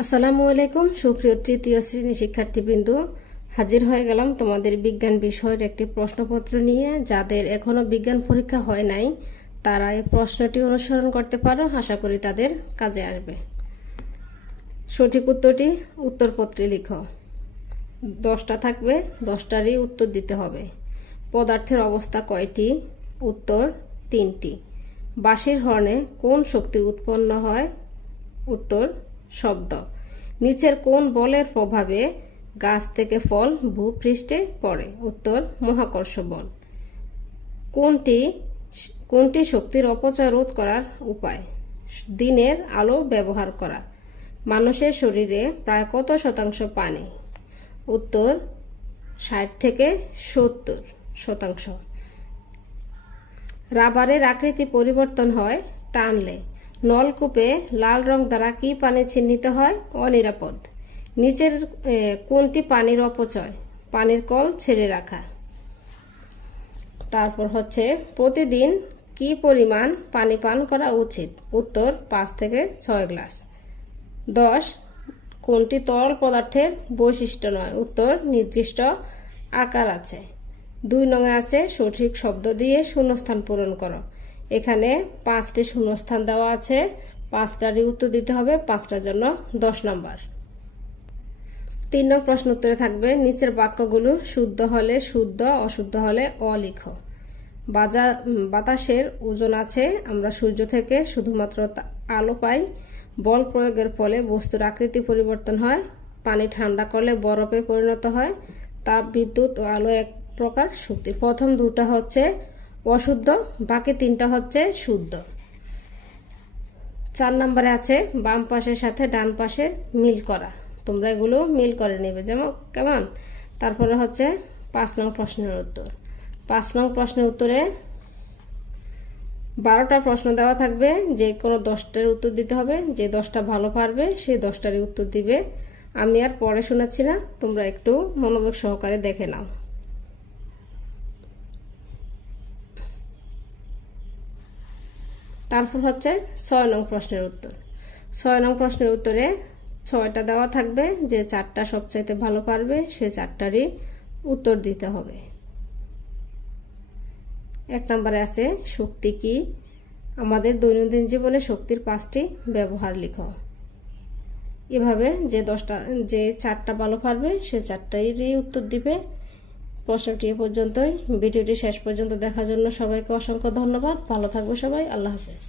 আসসালামু আলাইকুম সুপ্রিয় তৃতীয় শ্রেণী শিক্ষার্থীবৃন্দ, হাজির হয়ে গেলাম তোমাদের বিজ্ঞান বিষয়ের একটি প্রশ্নপত্র নিয়ে। যাদের এখনো বিজ্ঞান পরীক্ষা হয় নাই তারা এই প্রশ্নটি অনুসরণ করতে পারো, আশা করি তাদের কাজে আসবে। সঠিক উত্তরটি উত্তরপত্রে লিখো। 10টা থাকবে, 10টারই উত্তর দিতে হবে। পদার্থের অবস্থা কয়টি? উত্তর 3টি। বাঁশির হর্নে কোন শক্তি উৎপন্ন হয়? উত্তর শব্দ। নিচের কোন বলের প্রভাবে গাছ থেকে ফল ভূপৃষ্ঠে পড়ে? উত্তর মহাকর্ষ বল। কোনটি শক্তির অপচয় রোধ করার উপায়? দিনের আলো ব্যবহার করা। মানুষের শরীরে প্রায় কত শতাংশ পানি? উত্তর 60 থেকে 70%। রাবারের আকৃতি পরিবর্তন হয় টানলে। নলকূপে লাল রং দ্বারা কি পানি চিহ্নিত হয়? অনিরাপদ। নিচের কোনটি পানির অপচয়? পানির কল ছেড়ে রাখা। তারপর হচ্ছে প্রতিদিন কি পরিমাণ পানি পান করা উচিত? উত্তর 5 থেকে 6 গ্লাস। 10 কোনটি তরল পদার্থের বৈশিষ্ট্য নয়? উত্তর নির্দিষ্ট আকার আছে। 2 নঙে আছে সঠিক শব্দ দিয়ে শূন্যস্থান পূরণ করো। এখানে 5টি শূন্যস্থান দেওয়া আছে, 5টারই উত্তর দিতে হবে, 5টার জন্য 10 নম্বর। 3 নং প্রশ্ন উত্তরে থাকবে নিচের বাক্যগুলো শুদ্ধ হলে শুদ্ধ, অশুদ্ধ হলে অলিখ। বাতাসের ওজন আছে, আমরা সূর্য থেকে শুধুমাত্র আলো পাই। বল প্রয়োগের ফলে বস্তুর আকৃতি পরিবর্তন হয়। পানি ঠান্ডা করলে বরফে পরিণত হয়। তাপ, বিদ্যুৎ ও আলো এক প্রকার শক্তি। প্রথম 2টা হচ্ছে অশুদ্ধ, বাকি 3টা হচ্ছে শুদ্ধ। 4 নম্বরে আছে বাম পাশের সাথে ডান পাশের মিল করা। তোমরা এগুলো মিল করে নেবে যেমন কেমন। তারপরে হচ্ছে 5 নং প্রশ্নের উত্তর। 5 নং প্রশ্নের উত্তরে 12টা প্রশ্ন দেওয়া থাকবে, যে কোনো 10টার উত্তর দিতে হবে। যে 10টা ভালো পারবে সেই 10টারই উত্তর দিবে। আমি আর পড়ে শোনাচ্ছি না, তোমরা একটু মনোযোগ সহকারে দেখে নাও। তারপর হচ্ছে 6 নং প্রশ্নের উত্তর। 6 নং প্রশ্নের উত্তরে 6টা দেওয়া থাকবে, যে 4টা সবচাইতে ভালো পারবে সে 4টারই উত্তর দিতে হবে। 1 নম্বরে আছে শক্তি কি? আমাদের দৈনন্দিন জীবনে শক্তির 5টি ব্যবহার লিখো। এভাবে যে 4টা ভালো পারবে সে 4টারই উত্তর দিবে। প্রশ্নটি এ পর্যন্তই। ভিডিওটি শেষ পর্যন্ত দেখার জন্য সবাইকে অসংখ্য ধন্যবাদ। ভালো থাকবে সবাই। আল্লাহ হাফেজ।